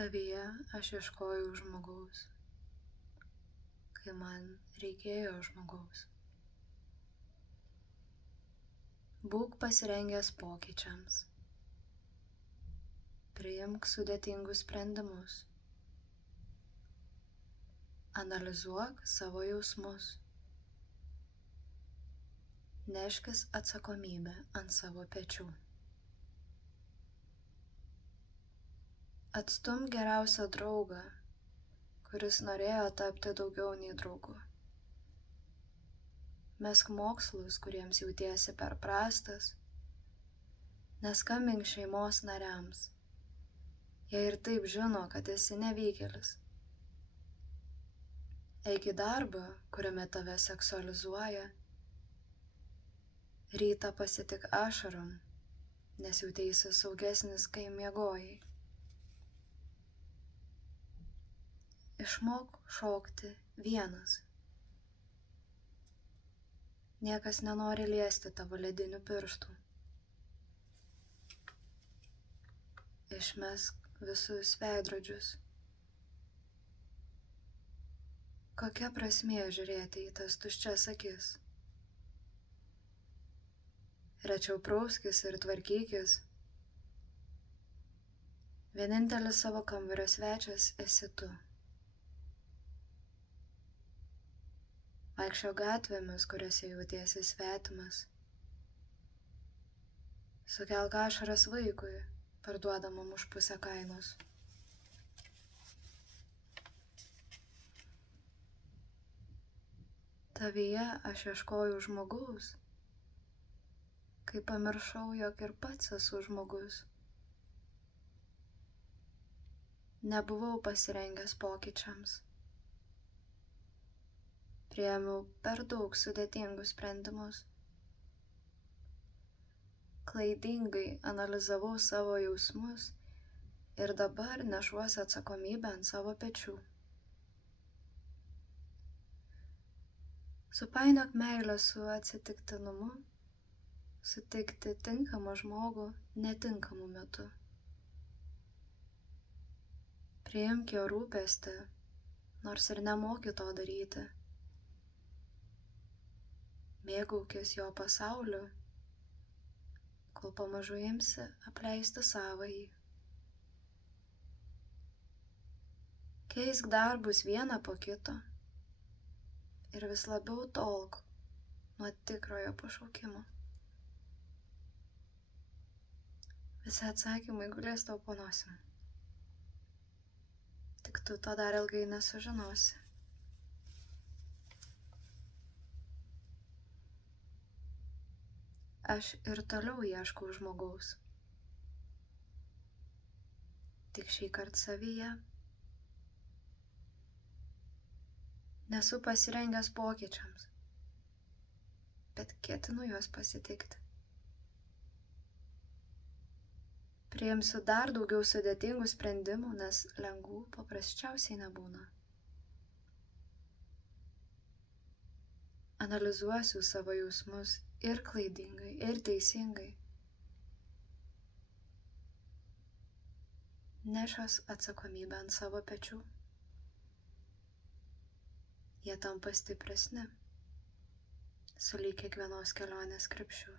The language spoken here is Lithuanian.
Tavyje aš ieškojau žmogaus, kai man reikėjo žmogaus. Būk pasirengęs pokyčiams. Priimk sudėtingus sprendimus. Analizuok savo jausmus. Neškis atsakomybę ant savo pečių. Atstumk geriausią draugą, kuris norėjo tapti daugiau nei draugu. Mesk mokslus, kuriems jautiesi per prastas. Neskambink šeimos nariams. Jie ir taip žino, kad esi nevykėlis. Eik į darbą, kuriame tave seksualizuoja. Rytą pasitik ašarom, nes jauteisi saugesnis, kai miegojai. Išmok šokti vienas. Niekas nenori liesti tavo ledinių pirštų. Išmesk visus veidrodžius. Kokia prasmė žiūrėti į tas tuščias akis? Rečiau prauskis ir tvarkykis. Vienintelis savo kambario svečias esi tu. Vaikščiok gatvėmis, kuriuose jautiesi svetimas. Sukelk ašaras vaikui, parduodamam už pusę kainos. Tavyje aš ieškojau žmogaus, kai pamiršau, jog ir pats esu žmogus. Nebuvau pasirengęs pokyčiams. Priėmiau per daug sudėtingus sprendimus. Klaidingai analizavau savo jausmus ir dabar nešuosi atsakomybę ant savo pečių. Supainiok meilę su atsitiktinumu, sutikti tinkamą žmogų netinkamu metu. Priimk jo rūpestį, nors ir nemoki to daryti. Mėgaukis jo pasauliu, kol pamažu imsi apleisti savąjį. Keisk darbus vieną po kito ir vis labiau tolk nuo tikrojo pašaukimo. Visi atsakymai gulės tau po nosim. Tik tu to dar ilgai nesužinosi. Aš ir toliau ieškau žmogaus. Tik šįkart savyje. Nesu pasirengęs pokyčiams, bet ketinu juos pasitikti. Priimsiu dar daugiau sudėtingų sprendimų, nes lengvų paprasčiausiai nebūna. Analizuosiu savo jausmus ir klaidingai, ir teisingai. Nešios atsakomybę ant savo pečių. Jie tampa stipresni, sulyg kiekvienos kelionės krepšių.